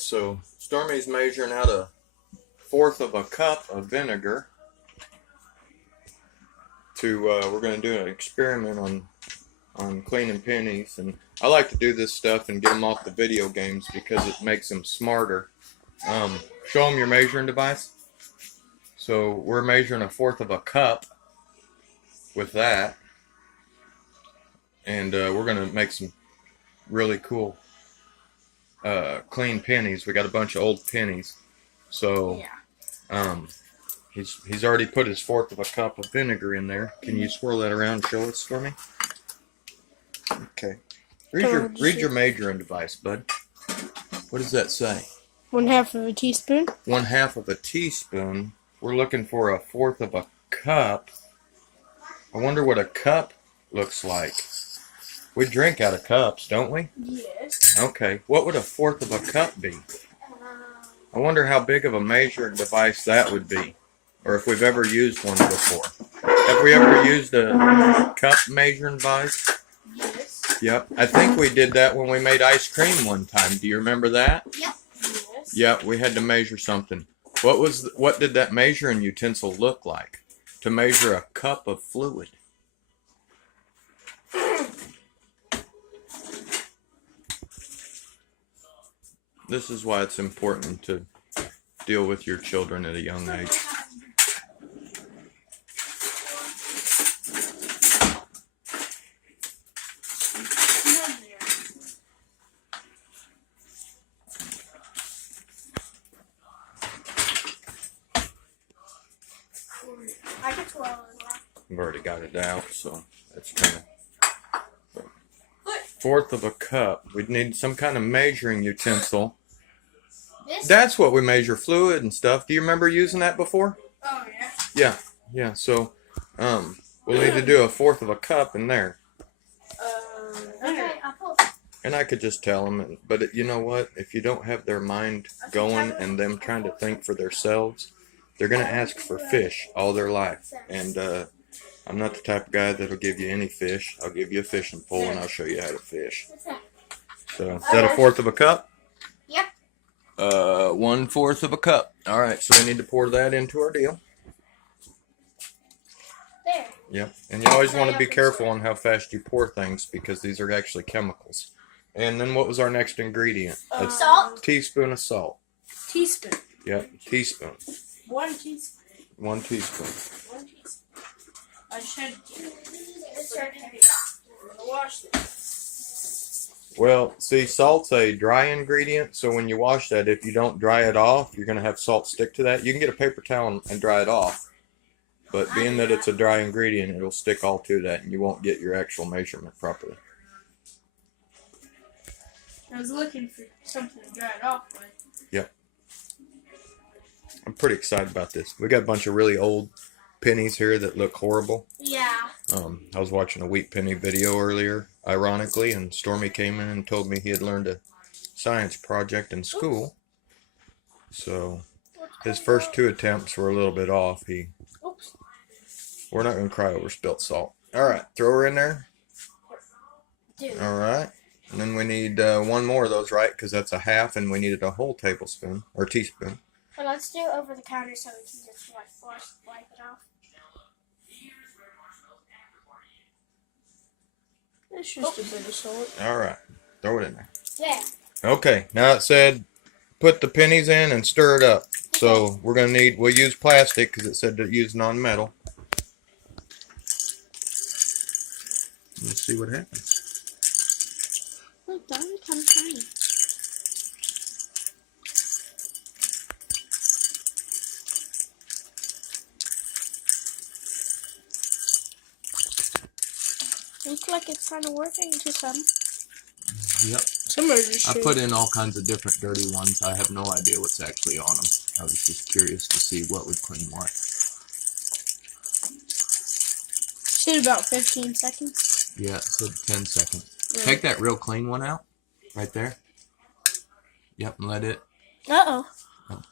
Alright, so Stormy's measuring out 1/4 of a cup of vinegar to, we're going to do an experiment on cleaning pennies. And I like to do this stuff and get them off the video games because it makes them smarter. Show them your measuring device. So we're measuring 1/4 of a cup with that. And we're going to make some really cool clean pennies. We got a bunch of old pennies. So he's already put his 1/4 of a cup of vinegar in there. Can you swirl that around and show us for me? Okay. Read your measuring device, bud. What does that say? 1/2 of a teaspoon. 1/2 of a teaspoon. We're looking for 1/4 of a cup. I wonder what a cup looks like. We drink out of cups, don't we? Yes. Okay. What would 1/4 of a cup be? I wonder how big of a measuring device that would be. Or if we've ever used one before. Have we ever used a cup measuring device? Yes. Yep. I think we did that when we made ice cream one time. Do you remember that? Yep. Yes. Yep, we had to measure something. What did that measuring utensil look like? To measure a cup of fluid. This is why it's important to deal with your children at a young age. I can swallow it. I've already got it out, so that's kind of 1/4 of a cup. We'd need some kind of measuring utensil. That's what we measure fluid and stuff. Do you remember using that before? Oh, yeah. Yeah. So, we'll need to do 1/4 of a cup in there. Okay. And I could just tell them, but you know what? If you don't have their mind going and them trying to think for themselves, they're going to ask for fish all their life. And I'm not the type of guy that'll give you any fish. I'll give you a fishing pole and I'll show you how to fish. So, is that 1/4 of a cup? Yep. 1/4 of a cup. All right, so we need to pour that into our deal. There. Yep, and you always want to be careful on how fast you pour things because these are actually chemicals. And then what was our next ingredient? A Salt. teaspoon of salt. Teaspoon. Yep, teaspoon. 1 teaspoon. 1 teaspoon. 1 teaspoon. I should wash this. Well, see, salt's a dry ingredient, so when you wash that, if you don't dry it off, you're going to have salt stick to that. You can get a paper towel and dry it off. But being that it's a dry ingredient, it'll stick all to that, and you won't get your actual measurement properly. I was looking for something to dry it off with. Yep. I'm pretty excited about this. We got a bunch of really old pennies here that look horrible. Yeah. I was watching a wheat penny video earlier, ironically, and Stormy came in and told me he had learned a science project in school. So his first 2 attempts were a little bit off. Oops. We're not going to cry over spilt salt. All right, throw her in there. Dude. All right. And then we need 1 more of those, right? Because that's a half, and we needed a whole tablespoon or teaspoon. But let's do it over the counter so we can just wipe it off. It's just a bit of salt. All right, throw it in there. There. Okay, now it said put the pennies in and stir it up. So we're going to we'll use plastic because it said to use non-metal. Let's see what happens. Look, that would kind of tiny. Looks like it's kind of working to some. Yep. Some are just I put in all kinds of different dirty ones. I have no idea what's actually on them. I was just curious to see what would clean what. Should about 15 seconds. Yeah, it said 10 seconds. Yeah. Take that real clean one out. Right there. Yep, and let it. Uh-oh. Oh.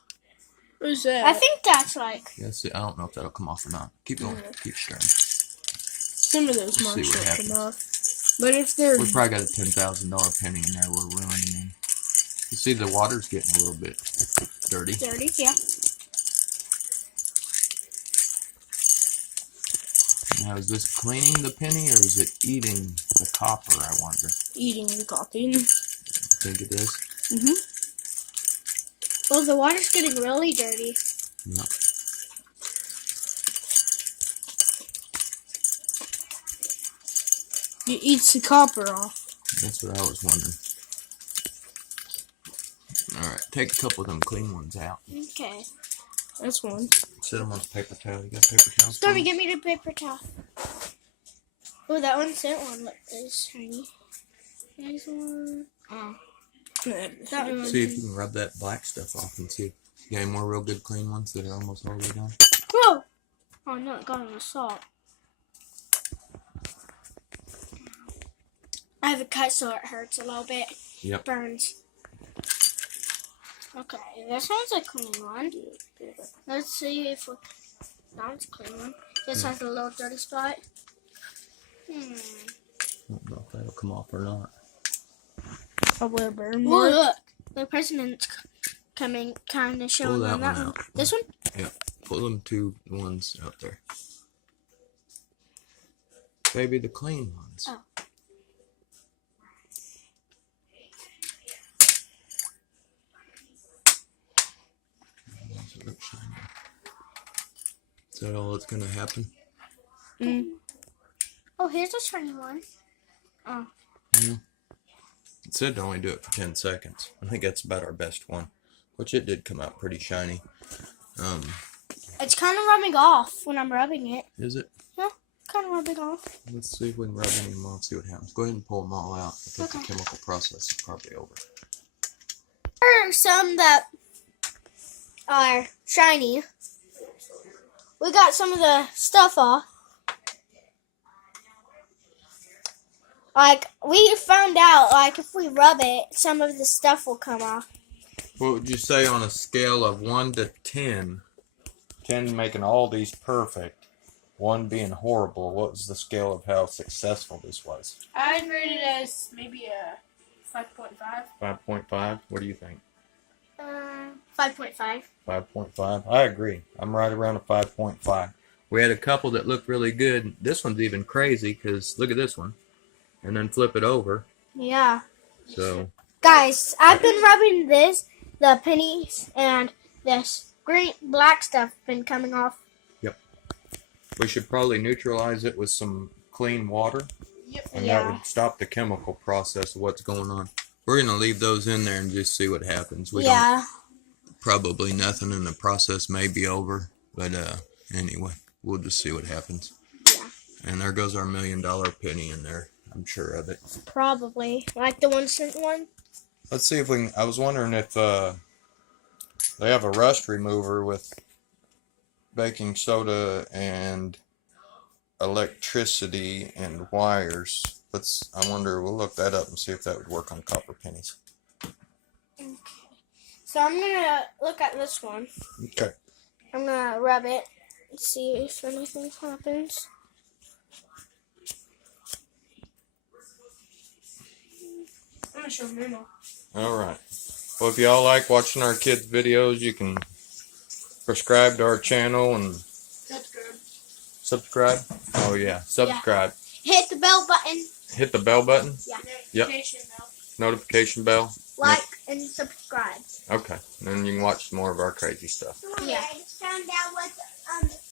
What is that? I think that's like... Yeah, see, I don't know if that'll come off or not. Keep going. Yeah. Keep stirring. Some of those Let's see marks what will come happens. off. But if they're... We probably got a $10,000 penny in there we're ruining. You see the water's getting a little bit dirty. Dirty, yeah. Now, is this cleaning the penny or is it eating the copper, I wonder? Eating the coffee. I think it is. Well, the water's getting really dirty. Yep. It eats the copper off. That's what I was wondering. Alright, take a couple of them clean ones out. Okay. That's one. Set them on paper towel. You got paper towels? Stormy, give me the paper towel. Oh, that one sent one. Look, it's shiny. There's one. Oh. That one. See if you can rub that black stuff off and see if you got any more real good clean ones that are almost all the way done. Whoa! Oh no, it got on the salt. I have a cut so it hurts a little bit. Yep. Burns. Okay, this one's a clean one. Let's see if that one's a clean one. This has a little dirty spot. I don't know if that'll come off or not. Probably a burn. Oh, look. The president's coming, kind of showing Pull on that that one one. out. This one? Yep. Pull them two ones out there. Baby, the clean ones. Oh. Is that all that's going to happen? Oh, here's a shiny one. Oh. Yeah. It said to only do it for 10 seconds. I think that's about our best one. Which it did come out pretty shiny. It's kind of rubbing off when I'm rubbing it. Is it? Yeah, kind of rubbing off. Let's see if we can rub any more and see what happens. Go ahead and pull them all out. I think the chemical process is probably over. There are some that are shiny. We got some of the stuff off. Like, we found out, like, if we rub it, some of the stuff will come off. What would you say on a scale of 1 to 10? 10 making all these perfect, 1 being horrible. What was the scale of how successful this was? I'd rate it as maybe a 5.5. 5.5? What do you think? 5.5. 5.5? I agree. I'm right around a 5.5. We had a couple that looked really good. This one's even crazy because look at this one. And then flip it over. Yeah. So, Guys, I've been rubbing this, the pennies, and this black stuff been coming off. yep. We should probably neutralize it with some clean water. Yep. And that would stop the chemical process of what's going on. We're going to leave those in there and just see what happens. We don't, probably nothing in the process may be over. But anyway, we'll just see what happens. Yeah. And there goes our $1 million penny in there. I'm sure of it. Probably. Like the 1 cent one? Let's see if we can. I was wondering if they have a rust remover with baking soda and electricity and wires. I wonder, we'll look that up and see if that would work on copper pennies. Okay. So I'm going to look at this one. Okay. I'm going to rub it and see if anything happens. I'm going to show Mimo. Alright. Well, if y'all like watching our kids' videos, you can subscribe to our channel and subscribe? Oh, yeah. Subscribe. Hit the bell button. Hit the bell button? Yeah. Yep. Notification bell. Like and subscribe. Okay. Then you can watch some more of our crazy stuff. Yeah. I just found out what